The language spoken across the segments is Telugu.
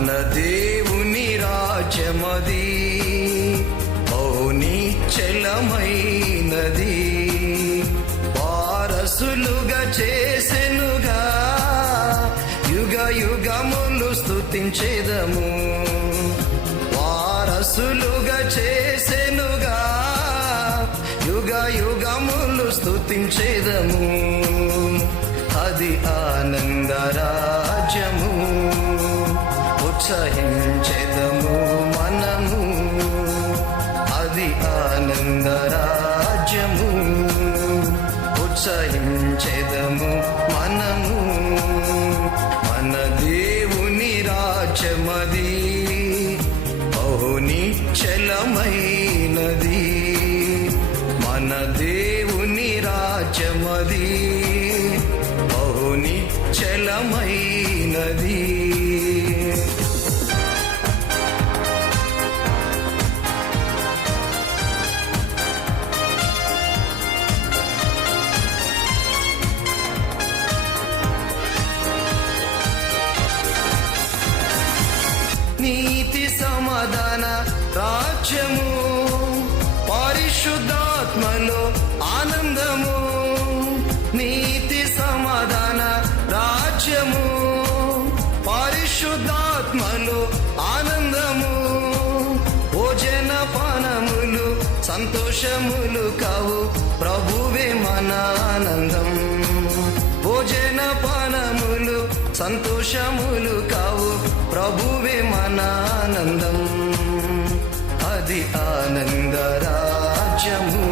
మన దేవుని రాజ్యమది నిశ్చలమైనది. వారసులుగా చేసెనుగా యుగ యుగములు స్తుతించెదము. వారసులుగా చేసెనుగా యుగ యుగములు స్తుతించెదము. అది ఆనంద రాజ్యము, ఉత్సహించెదము మనము. అది ఆనంద రాజ్యము, ఉత్సహించెదము మనము. మన దేవుని రాజ్యమది నిశ్చలమైనది. మన దేవుని రాజ్యమది నిశ్చలమైనది. నీతి సమాధాన రాజ్యము, పరిశుద్ధాత్మలో ఆనందము. నీతి సమాధాన రాజ్యము, పరిశుద్ధాత్మలో ఆనందము. భోజన పానములు సంతోషములు కావు, ప్రభువే మన ఆనందం. భోజన పానములు సంతోషములు కావు, ప్రభువే మన ఆనందం. అది ఆనంద రాజ్యము,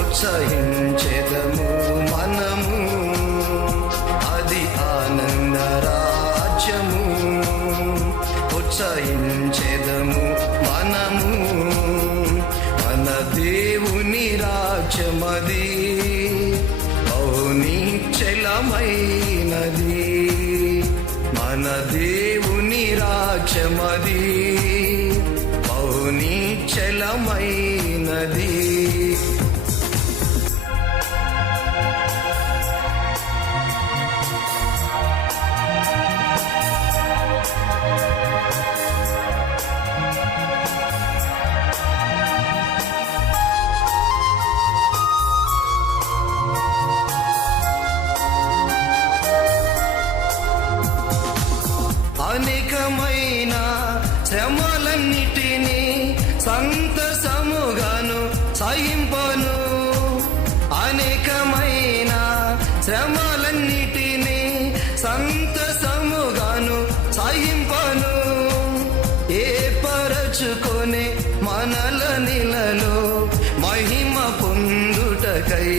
ఉత్సహించెదము మనము. అది ఆనంద రాజ్యము, ఉత్సహించెదము మనము. మన దేవుని రాజ్యమది నిశ్చలమైనది. మన దేవుని రాజ్యమది నిశ్చలమైనది. అనేకమైన శ్రమలన్నిటినీ సంతసముగాను సహింపను. అనేకమైన శ్రమలన్నిటినీ సంతసముగాను సహింపను. ఏర్పరచుకొనే మనల నిలలో మహిమ పొందుటకై,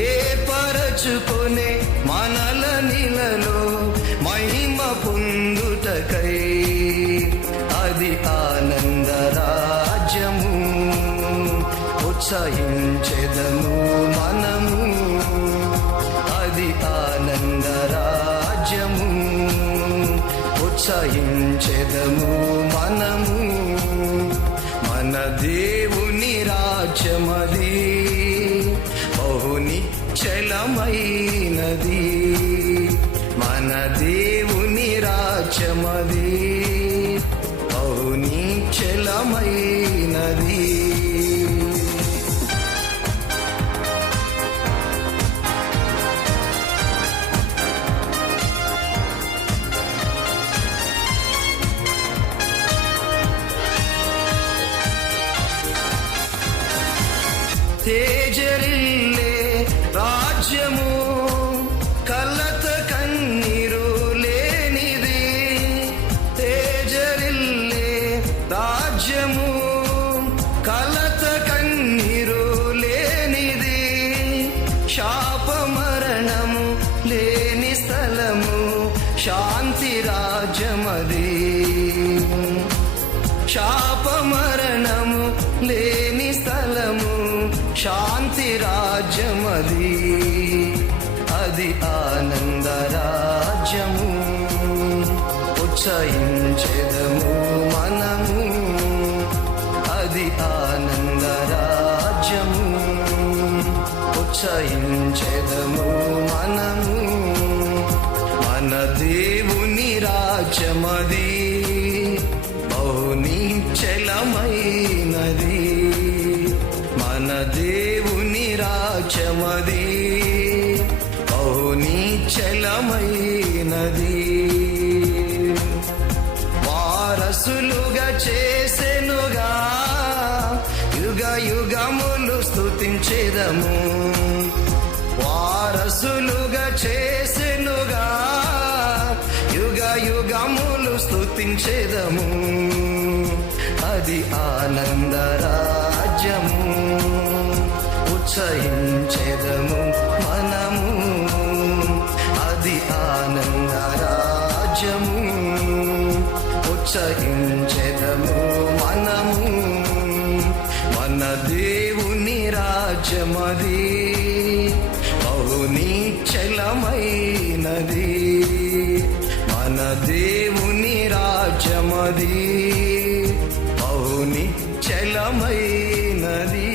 ఏర్పరచుకొనే మనల నిలలో మహిమ పొందుటకై. అది ఆనంద రాజ్యము, ఉత్సహించెదము మనము. అది ఆనంద రాజ్యము, ఉత్సహించెదము మనము. మన దేవుని రాజ్యమది నిశ్చలమైనది. మన దేవుని రాజ్యమది నిశ్చలమైనది. తేజరిల్లే రాజ్యము, కలత కన్నీరు లేనిది. తేజరిల్లే రాజ్యము, కలత కన్నీరు లేనిది. శాప మరణము లేని స్థలము, శాంతి రాజ్యమది. శాప మరణము లేని స్థలము, శాంతి రాజ్యమది. అది ఆనంద రాజ్యము, ఉత్సహించెదము మనము. అది ఆనంద రాజ్యము, ఉత్సహించెదము మనము. మన దేవుని రాజ్యమది నిశ్చలమైనది. మన దేవుని రాజ్యమది నిశ్చలమైనది. వారసులుగా చేసెనుగా యుగ యుగములు స్తుతించెదము. వారసులుగా చేసెనుగా యుగ యుగములు స్తుతించెదము. అది ఆనంద రాజ్యము. ఉత్సహించెదము మనము. అది ఆనంద రాజ్యము. ఉత్సహించెదము మనము. మన దేవుని రాజ్యమది నిశ్చలమైనది. మన దేవుని రాజ్యమది నిశ్చలమైనది.